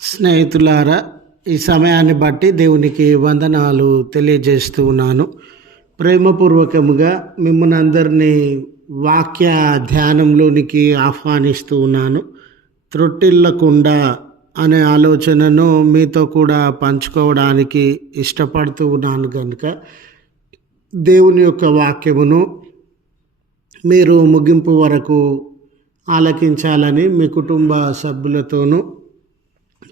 స్నేహితులారా, ఈ సమయాన్ని బట్టి దేవునికి వందనాలు తెలియజేస్తూ ఉన్నాను. ప్రేమపూర్వకముగా మిమ్మల్ని అందరినీ వాక్య ధ్యానంలోనికి ఆహ్వానిస్తూ ఉన్నాను. త్రొట్టిల్లకుండా అనే ఆలోచనను మీతో కూడా పంచుకోవడానికి ఇష్టపడుతూ ఉన్నాను. కనుక దేవుని యొక్క వాక్యమును మీరు ముగింపు వరకు ఆలకించాలని మీ కుటుంబ సభ్యులతోనూ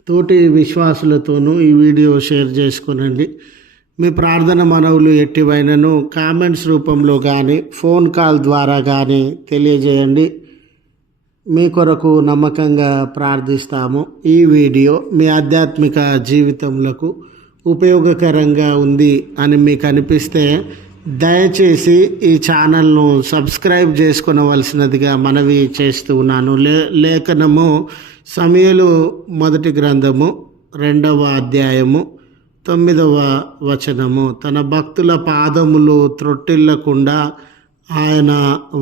తోటి విశ్వాసులతోనూ ఈ వీడియో షేర్ చేసుకునండి. మీ ప్రార్థన మనవులు ఎట్టివైనను కామెంట్స్ రూపంలో కానీ ఫోన్ కాల్ ద్వారా కానీ తెలియజేయండి. మీ కొరకు నమ్మకంగా ప్రార్థిస్తాము. ఈ వీడియో మీ ఆధ్యాత్మిక జీవితములకు ఉపయోగకరంగా ఉంది అని మీకు అనిపిస్తే దయచేసి ఈ ఛానల్ను సబ్స్క్రైబ్ చేసుకొనవలసినదిగా మనవి చేస్తూ ఉన్నాను. లేఖనము సమూయేలు మొదటి గ్రంథము 2వ అధ్యాయము 9వ వచనము. తన భక్తుల పాదములు త్రొట్టిల్లకుండా ఆయన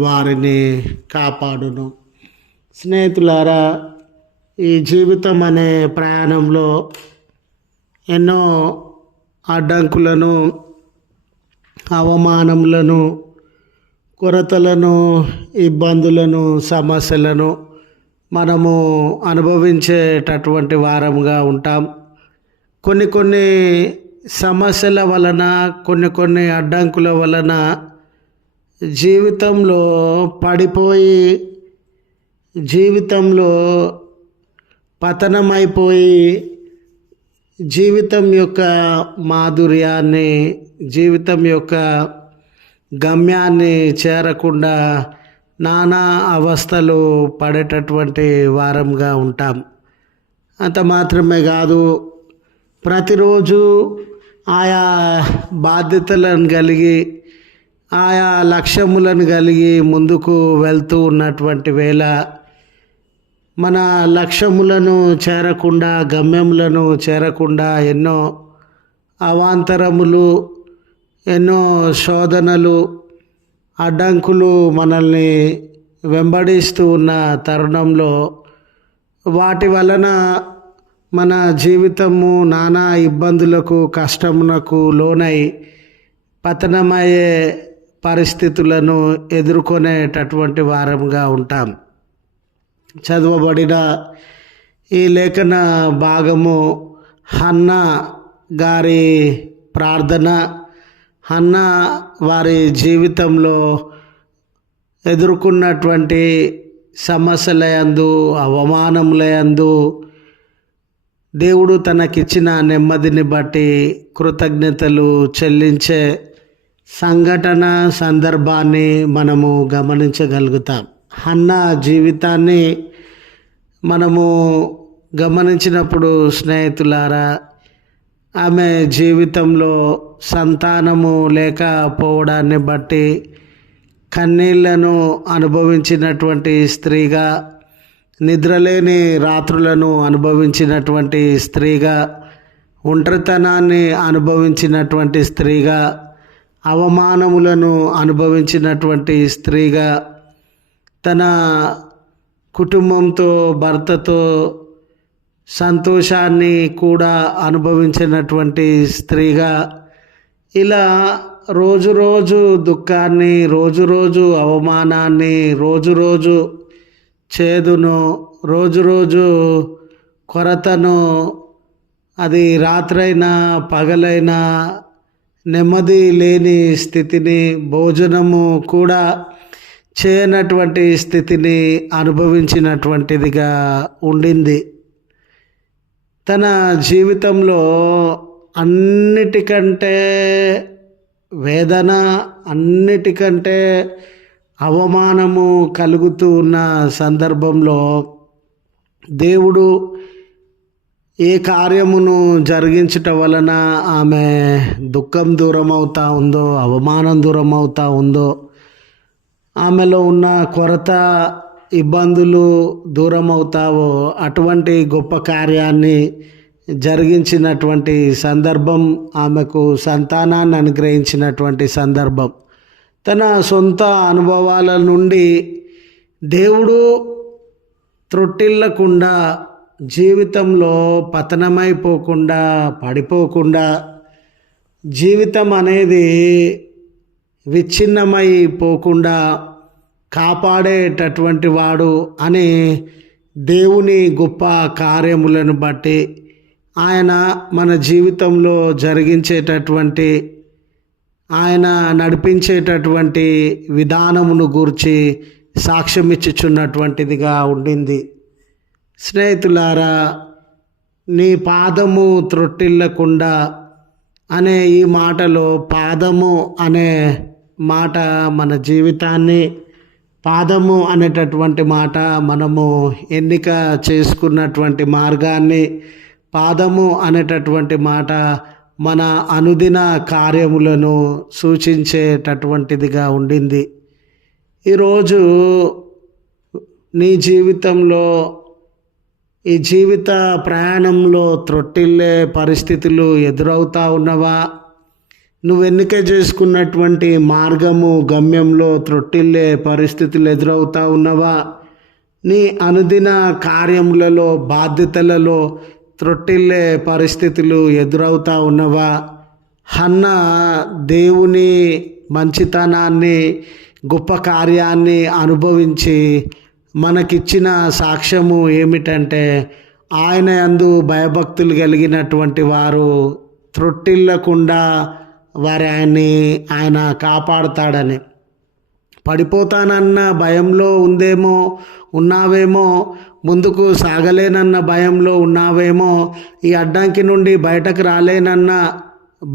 వారిని కాపాడును. స్నేహితులారా, ఈ జీవితం అనే ప్రయాణంలో ఎన్నో అడ్డంకులను, అవమానములను, కొరతలను, ఇబ్బందులను, సమస్యలను మనము అనుభవించేటటువంటి వారముగా ఉంటాం. కొన్ని సమస్యల వలన, కొన్ని అడ్డంకుల వలన జీవితంలో పడిపోయి, జీవితంలో పతనమైపోయి, జీవితం యొక్క మాధుర్యాన్ని, జీవితం యొక్క గమ్యాన్ని చేరకుండా నానా అవస్థలు పడేటటువంటి వారంగా ఉంటాం. అంత మాత్రమే కాదు, ప్రతిరోజు ఆయా బాధ్యతలను కలిగి, ఆయా లక్ష్యములను కలిగి ముందుకు వెళ్తూ ఉన్నటువంటి వేళ మన లక్ష్యములను చేరకుండా, గమ్యములను చేరకుండా ఎన్నో అవాంతరములు, ఎన్నో శోధనలు, అడ్డంకులు మనల్ని వెంబడిస్తూ ఉన్న తరుణంలో వాటి వలన మన జీవితము నానా ఇబ్బందులకు, కష్టమునకు లోనై పతనమయ్యే పరిస్థితులను ఎదుర్కొనేటటువంటి వారంగా ఉంటాం. చదవబడిన ఈ లేఖన భాగము హన్నా గారి ప్రార్థన, హన్నా వారి జీవితంలో ఎదుర్కొన్నటువంటి సమస్యలయందు, అవమానములయందు దేవుడు తనకిచ్చిన నెమ్మదిని బట్టి కృతజ్ఞతలు చెల్లించే సంఘటన, సందర్భాన్ని మనము గమనించగలుగుతాం. హన్నా జీవితాన్ని మనము గమనించినప్పుడు స్నేహితులారా, ఆమె జీవితంలో సంతానము లేకపోవడాన్ని బట్టి కన్నీళ్లను అనుభవించినటువంటి స్త్రీగా, నిద్రలేని రాత్రులను అనుభవించినటువంటి స్త్రీగా, ఒంటరితనాన్ని అనుభవించినటువంటి స్త్రీగా, అవమానములను అనుభవించినటువంటి స్త్రీగా, తన కుటుంబంతో, భర్తతో సంతోషాన్ని కూడా అనుభవించినటువంటి స్త్రీగా, ఇలా రోజు దుఃఖాన్ని, రోజు అవమానాన్ని, రోజు చేదును, రోజు కొరతను, అది రాత్రైనా పగలైనా నెమ్మది లేని స్థితిని, భోజనము కూడా చేయనటువంటి స్థితిని అనుభవించినటువంటిదిగా ఉండింది. తన జీవితంలో అన్నిటికంటే వేదన, అన్నిటికంటే అవమానము కలుగుతూ ఉన్న సందర్భంలో దేవుడు ఏ కార్యమును జరిగించుట వలన ఆమె దుఃఖం దూరం అవుతా ఉందో, అవమానం దూరం అవుతా ఉందో, ఆమెలో ఉన్న కొరత, ఇబ్బందులు దూరం అవుతావో అటువంటి గొప్ప కార్యాన్ని జరిగించినటువంటి సందర్భం, ఆమెకు సంతానాన్ని అనుగ్రహించినటువంటి సందర్భం. తన సొంత అనుభవాల నుండి దేవుడు త్రొట్టిల్లకుండా, జీవితంలో పతనమైపోకుండా, పడిపోకుండా, జీవితం అనేది విచ్ఛిన్నమైపోకుండా కాపాడేటటువంటి వాడు అని దేవుని గొప్ప కార్యములను బట్టి ఆయన మన జీవితంలో జరిగించేటటువంటి, ఆయన నడిపించేటటువంటి విధానమును గూర్చి సాక్ష్యం ఇచ్చుచున్నటువంటిదిగా ఉండింది. స్నేహితులారా, నీ పాదము త్రొట్టిల్లకుండా అనే ఈ మాటలో పాదము అనే మాట మన జీవితాన్ని, పాదము అనేటటువంటి మాట మనము ఎన్నిక చేసుకున్నటువంటి మార్గాన్ని, పాదము అనేటటువంటి మాట మన అనుదిన కార్యములను సూచించేటటువంటిదిగా ఉండింది. ఈరోజు నీ జీవితంలో, ఈ జీవిత ప్రయాణంలో త్రొట్టిల్లే పరిస్థితులు ఎదురవుతా ఉన్నవా? నువ్వు ఎన్నిక చేసుకున్నటువంటి మార్గము, గమ్యంలో త్రొట్టిల్లే పరిస్థితులు ఎదురవుతా ఉన్నవా? నీ అనుదిన కార్యములలో, బాధ్యతలలో త్రొట్టిల్లే పరిస్థితులు ఎదురవుతా ఉన్నవా? హన్న దేవుని మంచితనాన్ని, గొప్ప కార్యాన్ని అనుభవించి మనకిచ్చిన సాక్ష్యము ఏమిటంటే, ఆయన యందు భయభక్తులు కలిగినటువంటి వారు త్రొట్టిల్లకుండా ఆయన కాపాడుతాడని. పడిపోతానన్న భయంలో ఉన్నావేమో, ముందుకు సాగలేనన్న భయంలో ఉన్నావేమో, ఈ అడ్డంకి నుండి బయటకు రాలేనన్న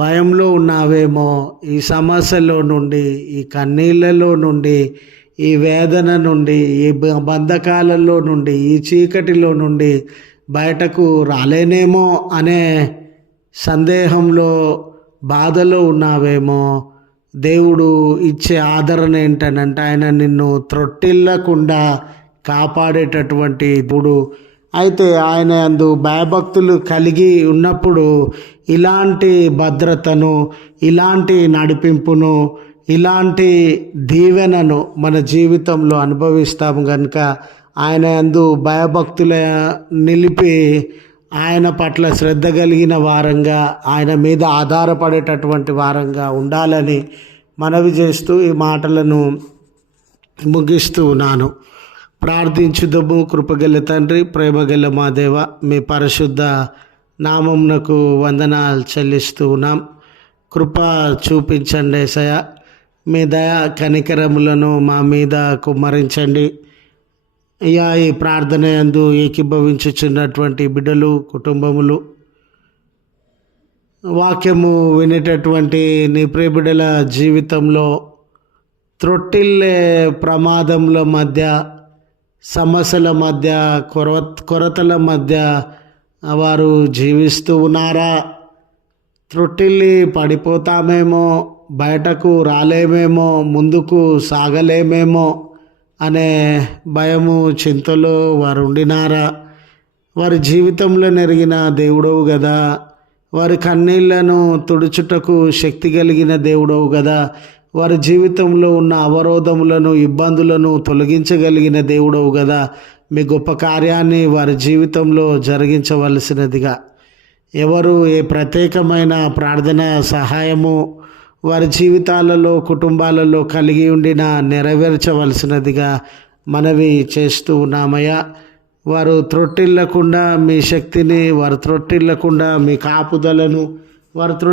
భయంలో ఉన్నావేమో, ఈ సమస్యలో నుండి, ఈ కన్నీళ్ళలో నుండి, ఈ వేదన నుండి, ఈ బంధకాలలో నుండి, ఈ చీకటిలో నుండి బయటకు రాలేనేమో అనే సందేహంలో, బాధలో ఉన్నావేమో. దేవుడు ఇచ్చే ఆదరణ ఏంటనంటే, ఆయన నిన్ను త్రొట్టిల్లకుండా కాపాడేటటువంటి దేవుడు. అయితే ఆయన యందు భయభక్తులు కలిగి ఉన్నప్పుడు ఇలాంటి భద్రతను, ఇలాంటి నడిపింపును, ఇలాంటి దీవెనను మన జీవితంలో అనుభవిస్తాము కనుక ఆయన యందు భయభక్తుల నిలిపి ఆయన పట్ల శ్రద్ధ కలిగిన వారంగా, ఆయన మీద ఆధారపడేటటువంటి వారంగా ఉండాలని మనవి చేస్తూ ఈ మాటలను ముగిస్తూ ఉన్నాను. ప్రార్థించుదము. కృపగల తండ్రి, ప్రేమగల మా దేవ, మీ పరిశుద్ధ నామమునకు వందనాలు చెల్లిస్తూ ఉన్నాం. కృప చూపించండి యేసయ్య. మీ దయ కనికరములను మా మీద కుమ్మరించండి అయ్యా. ఈ ప్రార్థన యందు ఏకీభవించుచున్నటువంటి బిడ్డలు, కుటుంబములు, వాక్యము వినేటటువంటి నీ ప్రియ బిడ్డల జీవితంలో త్రొట్టిల్లే ప్రమాదముల మధ్య, సమస్యల మధ్య, కొరతల మధ్య వారు జీవిస్తూ ఉన్నారా? త్రొట్టిల్లి పడిపోతామేమో, బయటకు రాలేమేమో, ముందుకు సాగలేమేమో అనే భయము, చింతలో వారు ఉండినారా? వారి జీవితంలో నెరిగిన దేవుడవు కదా, వారి కన్నీళ్లను తుడుచుటకు శక్తి కలిగిన దేవుడవు కదా, వారి జీవితంలో ఉన్న అవరోధములను, ఇబ్బందులను తొలగించగలిగిన దేవుడవు కదా. మీ గొప్ప కార్యాన్ని వారి జీవితంలో జరిగించవలసినదిగా, ఎవరు ఏ ప్రత్యేకమైన ప్రార్థన సహాయము వారి జీవితాలలో, కుటుంబాలలో కలిగి ఉండినా నెరవేర్చవలసినదిగా మనవి చేస్తూ ఉన్నామయ్యా. వారు త్రొట్టిల్లకుండా మీ శక్తిని, వారు త్రొట్టిల్లకుండా మీ కాపుదలను, వారు